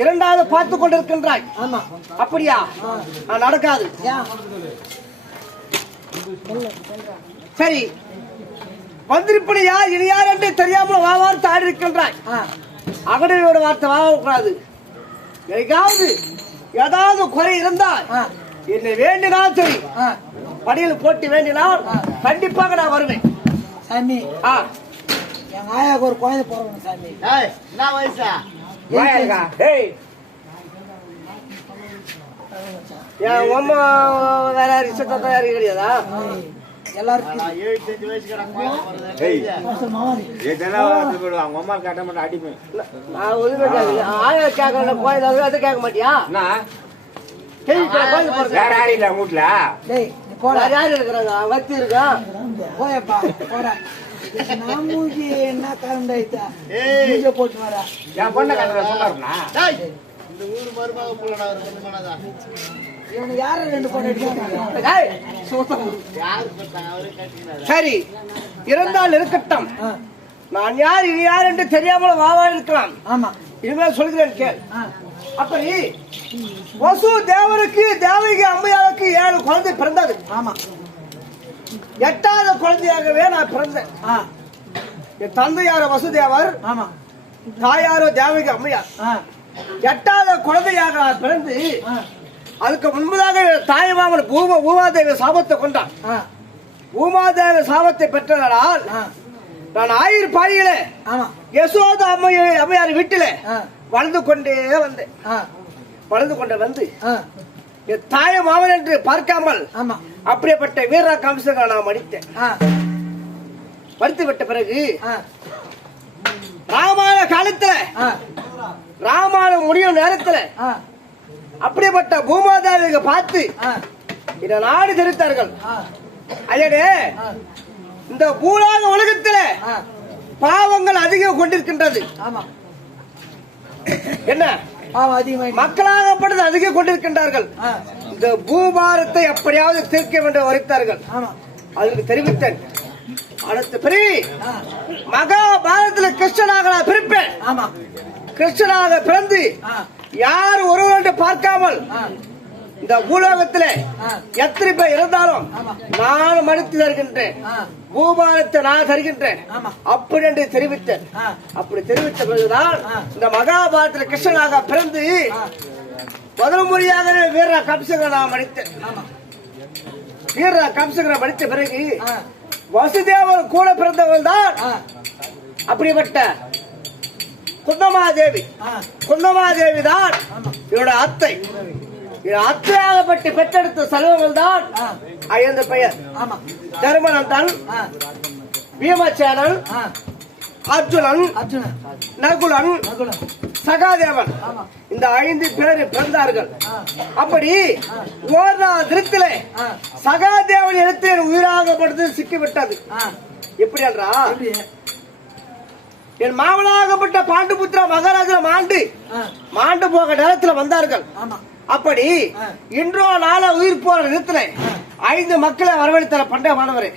இரண்டாவது பார்த்து கொண்டிருக்கின்றாய். ஆமா. அப்படியா? நடக்காது. சரி, வந்திருப்பது யார் இனி யார் என்று தெரியாமல் வார்த்தை ஆடி இருக்கின்றாய். அகடையோட வார்த்தை வாங்கக்கூடாது. எனக்காவது ஏதாவது குறை இருந்தால் என்னை வேண்டினால் சரி, படியில் போட்டு வேண்டினால் கண்டிப்பாக நான் வருவேன். சாமி, என் ஆயாவுக்கு ஒரு குழந்தை போறவங்க சாமி. என்ன வயசா? என் அம்மா வேற ரிசப்ட் யாரும் கிடையாதா? எல்லாரும் 75 வயசுக்கு கேட்ட மாட்டேன் அடிப்பேன். நான் ஒதுங்க ஆயா கேட்க கோயில் அதை கேட்க மாட்டியா? வீட்டுல யாரு இருக்கிறாங்க? வத்தி இருக்கான். போயப்பா போற நாமூஜி என்ன கரண்டாயிட்டா போட்டு வர என் பொண்ணை கட்டுற சொன்னாருண்ணா. இந்த ஊரு மருமக புள்ளடா ரெண்டு மனதா. இவனு யார ரெண்டு பொண்ணு அடிச்சாங்க? சரி, இருந்தால் இருக்கட்டும். நான் யார் இனி யார் என்று தெரியாமல் வாவா இருக்கலாம். ஆமா, இனிமேல் சொல்கிறேன் கேள். அப்படி வசு தேவருக்கு தேவகி அம்மையாருக்கு 7 குழந்தை பிறந்தது. ஆமா, 8வது குழந்தையாகவே நான் பிறந்தேன். என் தந்தையார வசுதேவர், ஆமா, தாயாரோ தேவகி அம்மையார். 8வது குழந்தையாக நான் பிறந்து அதுக்கு முன்பதாக தாய்மாமன் பூமாதேவி சாபத்தை கொண்டான். பூமாதேவி சாபத்தை பெற்றதால் நான் 1000 பாடிகளே யசோதா அம்மையார் வீட்டிலே வளர்ந்து கொண்டே வந்தேன். வளர்ந்து கொண்டே வந்து என் தாய மாமன் என்று பார்க்காமல் அப்படிப்பட்ட வீர கம்சங்களை நான் மடித்தேன். மடித்து விட்ட பிறகு ராமாயண காலத்துல ராமாயணம் முடியும் நேரத்துல அப்படிப்பட்ட பூமாதேவியை பார்த்து இந்த நாடு தெரிவித்தார்கள். அதே இந்த பூலாக உலகத்தில் பாவங்கள் அதிகம் கொண்டிருக்கின்றது. என்ன மக்களாகப்பட்டது அதிகம் கொண்டிருக்கின்றார்கள். இந்த பூபாரத்தை எப்படியாவது தீர்க்க வேண்டும் வரைத்தார்கள். அதுக்கு தெரிவித்தேன். அடுத்த பிறகு மகாபாரதத்தில் கிருஷ்ணனாக நான் பிறப்பேன். கிருஷ்ணனாக பிறந்து யார் ஒருவரை பார்க்காமல் இந்த பூலோகத்தில் எத்தனை பேர் இருந்தாலும் நான் மடித்து தருகின்றேன். பூபாரத்தை நான் தருகின்றேன் அப்படி என்று தெரிவித்தேன். அப்படி தெரிவித்த பிறகுதான் இந்த மகாபாரதத்தில் கிருஷ்ணனாக பிறந்து முதல் முறையாக வீர கம்சங்களை நான் மடித்தேன். வீர கம்சங்களை மடித்த பிறகு வசுதேவர் கூட பிறந்தவர்கள் தான் அப்படிப்பட்ட குந்தமாதேவி. குந்தமாதேவி தான் இவருடைய அத்தை. அத்தையாகப்பட்டு பெற்றெடுத்த செல்வங்கள் தான் 5 பெயர். தர்மநந்தன், பீமசேனன், அர்ஜுனன், நகுலன், சகாதேவன். இந்த 5 பேர் பிறந்தார்கள். அப்படி ஓர் திருத்திலே சகாதேவன் எடுத்து உயிராகப்படுத்து சிக்கிவிட்டது. எப்படி என்றா, என் மாமனாகப்பட்ட பாண்டுபுத்திர மகாராஜா மாண்டு போக நேரத்தில் வந்தார்கள். அப்படி இன்றோ நாள உயிர் போற நேரத்தில் 5 மக்களை வரவழைத்தார் பண்டைய மாணவரே.